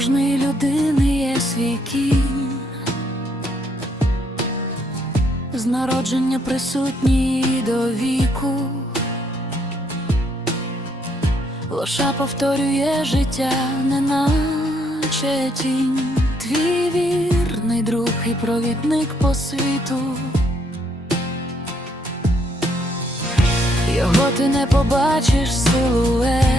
кожної людини є свій кінь, з народження присутній до віку. Лоша повторює життя, неначе тінь, твій вірний друг і провідник по світу. Його ти не побачиш силует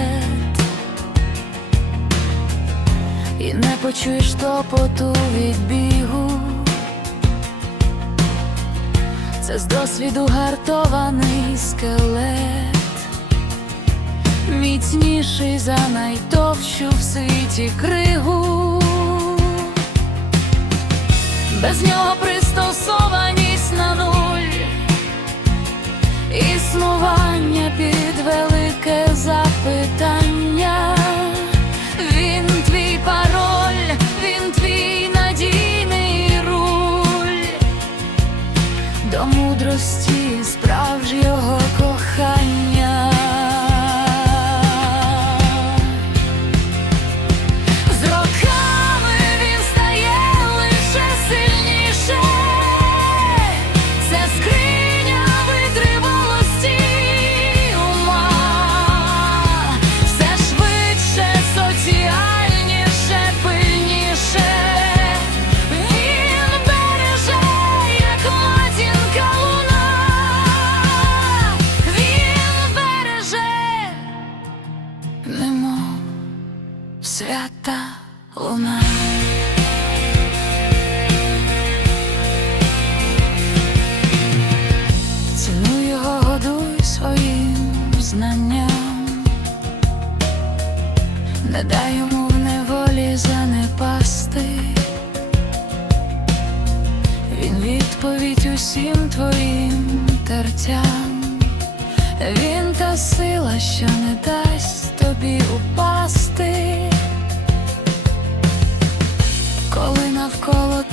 почуєш топоту від бігу. Це з досвіду гартований скелет, міцніший за найтовщу в світі кригу. Без нього пристосованість свята луна. Цінуй його, годуй своїм знанням, не дай йому в неволі занепасти. Він відповідь усім твоїм тертям. Він та сила, що не дасть тобі упасти,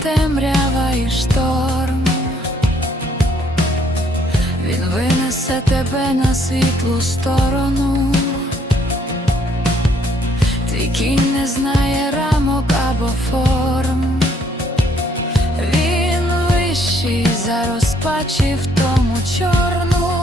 темрява і шторм, він винесе тебе на світлу сторону, твій кінь не знає рамок або форм, він вищий за розпачі в тому чорну.